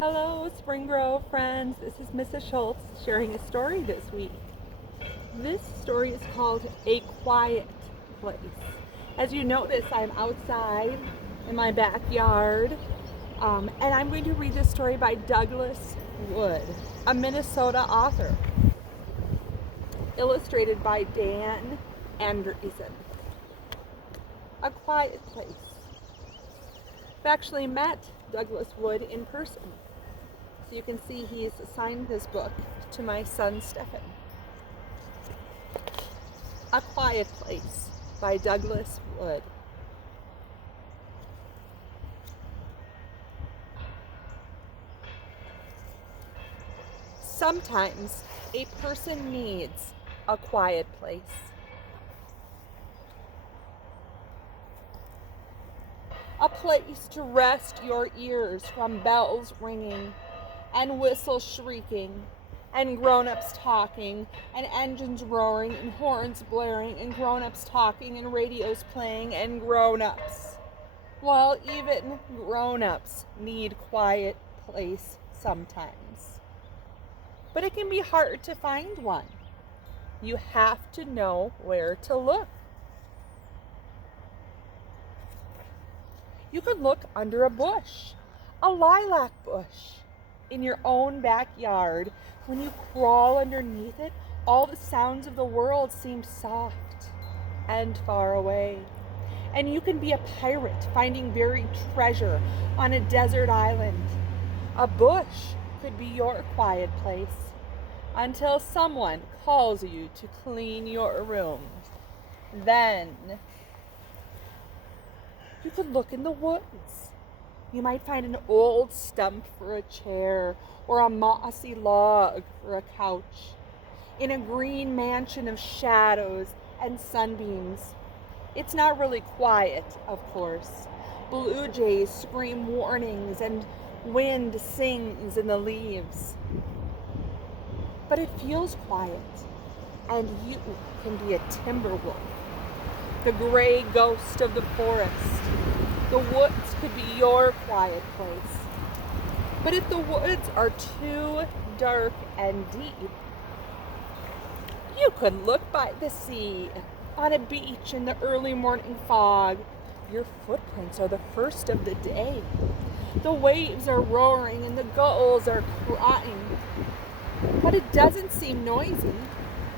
Hello, Spring Grove friends. This is Mrs. Schultz sharing a story this week. This story is called A Quiet Place. As you notice, I'm outside in my backyard, and I'm going to read this story by Douglas Wood, a Minnesota author, illustrated by Dan Andreessen. A Quiet Place. I've actually met Douglas Wood in person. So you can see he's assigned this book to my son Stephen. A Quiet Place by Douglas Wood. Sometimes a person needs a quiet place. A place to rest your ears from bells ringing and whistles shrieking and grown-ups talking and engines roaring and horns blaring and grown-ups talking and radios playing and grown-ups. Well, even grown-ups need quiet place sometimes. But it can be hard to find one. You have to know where to look. You could look under a bush, a lilac bush, in your own backyard. When you crawl underneath it, all the sounds of the world seem soft and far away. And you can be a pirate finding buried treasure on a desert island. A bush could be your quiet place until someone calls you to clean your room. Then you could look in the woods. You might find an old stump for a chair or a mossy log for a couch. In a green mansion of shadows and sunbeams. It's not really quiet, of course. Blue jays scream warnings and wind sings in the leaves. But it feels quiet, and you can be a timber wolf, the gray ghost of the forest. The woods could be your quiet place. But if the woods are too dark and deep, you could look by the sea, on a beach in the early morning fog. Your footprints are the first of the day. The waves are roaring and the gulls are crying. But it doesn't seem noisy,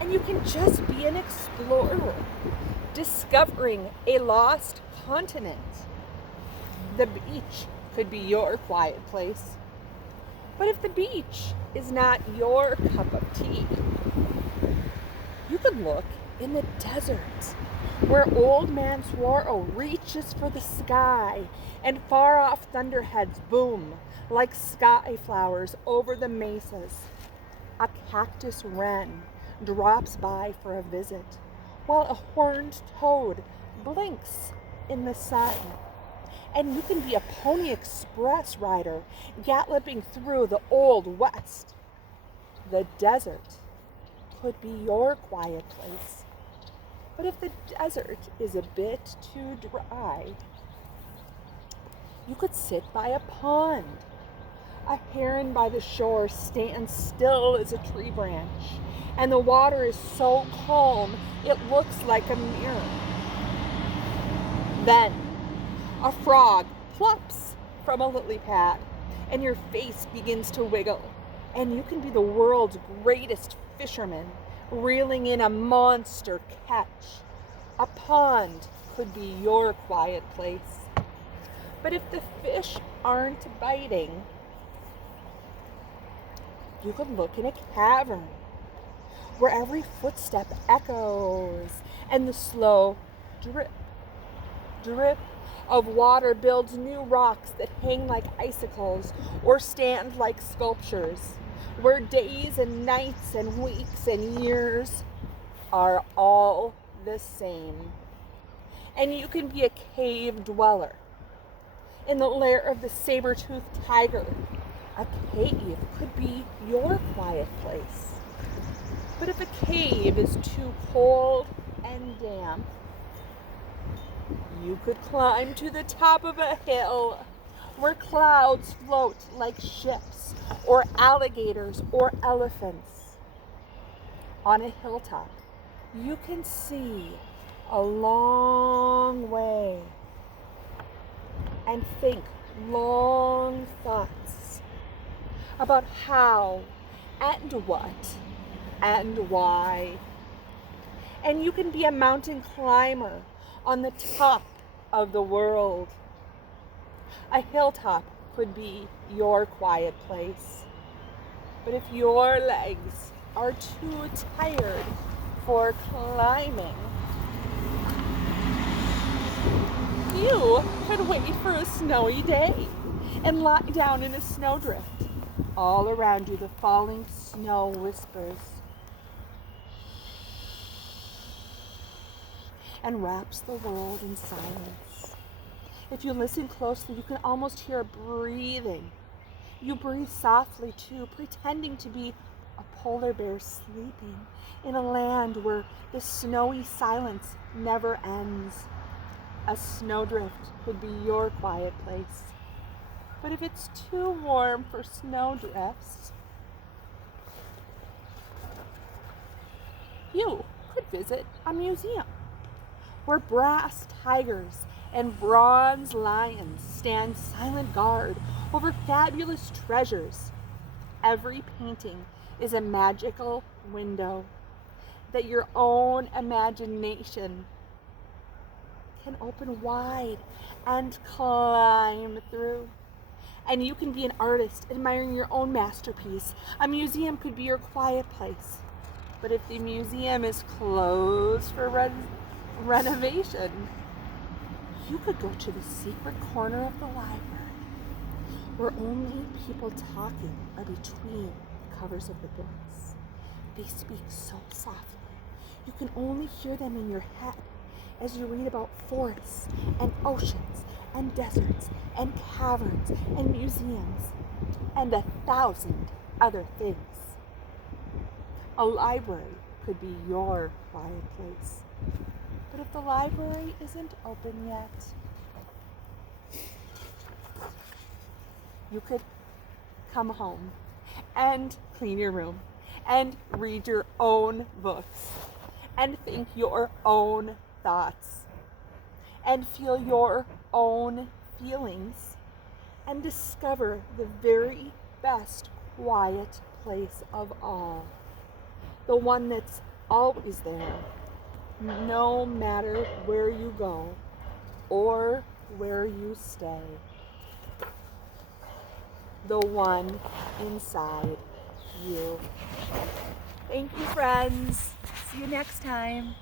and you can just be an explorer, discovering a lost continent. The beach could be your quiet place. But if the beach is not your cup of tea, you could look in the desert, where Old Man Saguaro reaches for the sky and far off thunderheads boom like sky flowers over the mesas. A cactus wren drops by for a visit, while a horned toad blinks in the sun. And you can be a Pony Express rider galloping through the Old West. The desert could be your quiet place. But if the desert is a bit too dry, you could sit by a pond. A heron by the shore stands still as a tree branch, and the water is so calm it looks like a mirror. Then a frog plops from a lily pad, and your face begins to wiggle, and you can be the world's greatest fisherman, reeling in a monster catch. A pond could be your quiet place. But if the fish aren't biting, you could look in a cavern, where every footstep echoes, and the slow drip, drip of water builds new rocks that hang like icicles or stand like sculptures, where days and nights and weeks and years are all the same. And you can be a cave dweller in the lair of the saber-toothed tiger. A cave could be your quiet place. But if a cave is too cold and damp, you could climb to the top of a hill where clouds float like ships, or alligators or elephants. On a hilltop, you can see a long way and think long thoughts about how and what and why. And you can be a mountain climber on the top of the world. A hilltop could be your quiet place. But if your legs are too tired for climbing, you could wait for a snowy day and lie down in a snowdrift. All around you, the falling snow whispers and wraps the world in silence. If you listen closely, you can almost hear it breathing. You breathe softly too, pretending to be a polar bear sleeping in a land where the snowy silence never ends. A snowdrift could be your quiet place. But if it's too warm for snowdrifts, you could visit a museum where brass tigers and bronze lions stand silent guard over fabulous treasures. Every painting is a magical window that your own imagination can open wide and climb through. And you can be an artist admiring your own masterpiece. A museum could be your quiet place. But if the museum is closed for renovation, you could go to the secret corner of the library where only people talking are between the covers of the books. They speak so softly, you can only hear them in your head as you read about forests and oceans and deserts and caverns and museums and 1,000 other things. A library could be your quiet place. But if the library isn't open yet, you could come home and clean your room and read your own books and think your own thoughts and feel your own feelings and discover the very best quiet place of all, the one that's always there, no matter where you go or where you stay, the one inside you. Thank you, friends. See you next time.